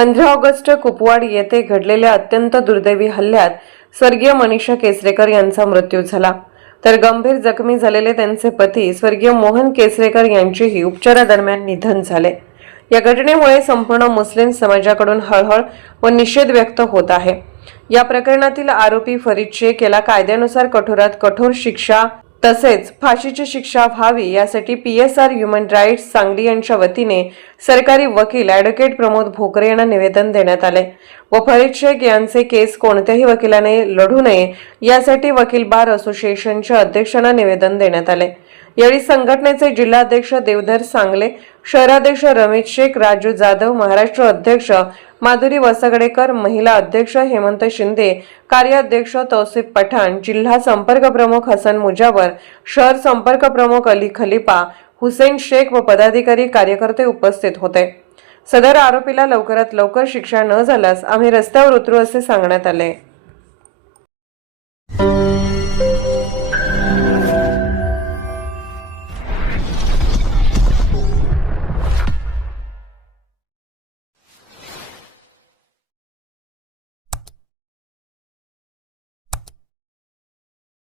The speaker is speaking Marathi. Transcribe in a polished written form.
15 ऑगस्ट कुपवाड येथे घडलेल्या अत्यंत दुर्दैवी हल्ल्यात स्वर्गीय मनीषा केसरेकर यांचा मृत्यू झाला, तर गंभीर जखमी झालेले त्यांचे पती स्वर्गीय मोहन केसरेकर यांचेही उपचारादरम्यान निधन झाले। या घटनेमुळे संपूर्ण मुस्लिम समाजाकडून हळहळ व निषेध व्यक्त होत आहे। या प्रकरणातील आरोपी फरीद शेख याला कायद्यानुसार कठोरात कठोर शिक्षा तसेच फाशीची शिक्षा व्हावी यासाठी PSR ह्युमन राईट्स सांगली यांच्या वतीने सरकारी वकील ॲडव्होकेट प्रमोद भोकरे यांना निवेदन देण्यात आले व फरीद शेख यांचे केस कोणत्याही वकिलाने लढू नये यासाठी वकील बार असोसिएशनच्या अध्यक्षांना निवेदन देण्यात आले। यावेळी संघटनेचे जिल्हाध्यक्ष देवधर सांगले, शहराध्यक्ष रमेश शेख, राजू जाधव, महाराष्ट्र अध्यक्ष माधुरी वसगडेकर, महिला अध्यक्ष हेमंत शिंदे, कार्याध्यक्ष तौसिफ पठाण, जिल्हा संपर्क प्रमुख हसन मुजावर, शहर संपर्क प्रमुख अली खलीफा, हुसेन शेख व पदाधिकारी कार्यकर्ते उपस्थित होते। सदर आरोपीला लवकरात लवकर शिक्षा न झाल्यास आम्ही रस्त्यावर उतरू असे सांगण्यात आले।